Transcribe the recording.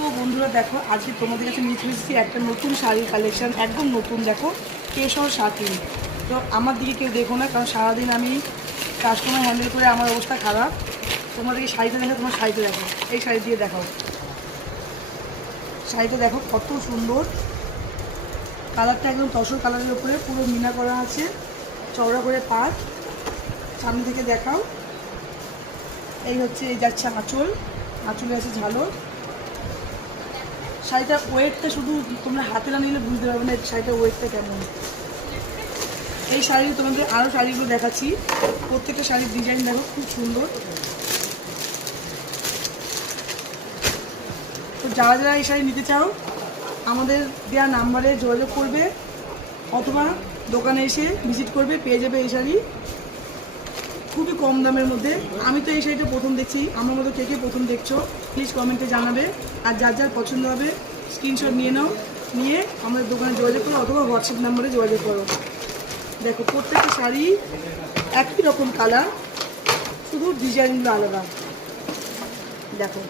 তো বন্ধুরা দেখো, আজকে তোমাদের কাছে নিয়ে চলে এসেছি একটা নতুন শাড়ির কালেকশন, একদম নতুন। দেখো, কেশর শাকিন। তো আমার দিকে কেউ দেখো না, কারণ সারাদিন আমি কাস্টমার হ্যান্ডেল করে আমার অবস্থা খারাপ। তোমাদেরকে শাড়িটা দেখো, তোমার শাড়িটা দেখো, এই শাড়ি দিয়ে দেখাও। শাড়িটা দেখো কত সুন্দর, কালারটা একদম তসর কালারের উপরে পুরো মিনা করা আছে, চওড়া করে পাট। সামনে থেকে দেখাও। এই হচ্ছে, এই যাচ্ছে আঁচল, আঁচলে আছে ঝালর। শাড়িটার ওয়েটটা শুধু তোমরা হাতে না নিলে বুঝতে পারবে না শাড়িটার ওয়েটটা কেমন। এই শাড়ি তোমাদের আরও শাড়িগুলো দেখাচ্ছি, প্রত্যেকটা শাড়ির ডিজাইন দেখো খুব সুন্দর। তো যারা যারা এই শাড়ি নিতে চাও আমাদের দেওয়া নাম্বারে যোগাযোগ করবে, অথবা দোকানে এসে ভিজিট করবে, পেয়ে যাবে এই শাড়ি খুবই কম দামের মধ্যে। আমি তো এই শাড়িটা প্রথম দেখছি, আমার মতো কে কে প্রথম দেখছো প্লিজ কমেন্টে জানাবে। আর যার যার পছন্দ হবে স্ক্রিনশট নিয়ে নাও, নিয়ে আমাদের দোকানে যোগাযোগ করো, অথবা হোয়াটসঅ্যাপ নাম্বারে যোগাযোগ করো। দেখো প্রত্যেকটা শাড়ি একই রকম কালার, শুধু ডিজাইনগুলো আলাদা। দেখো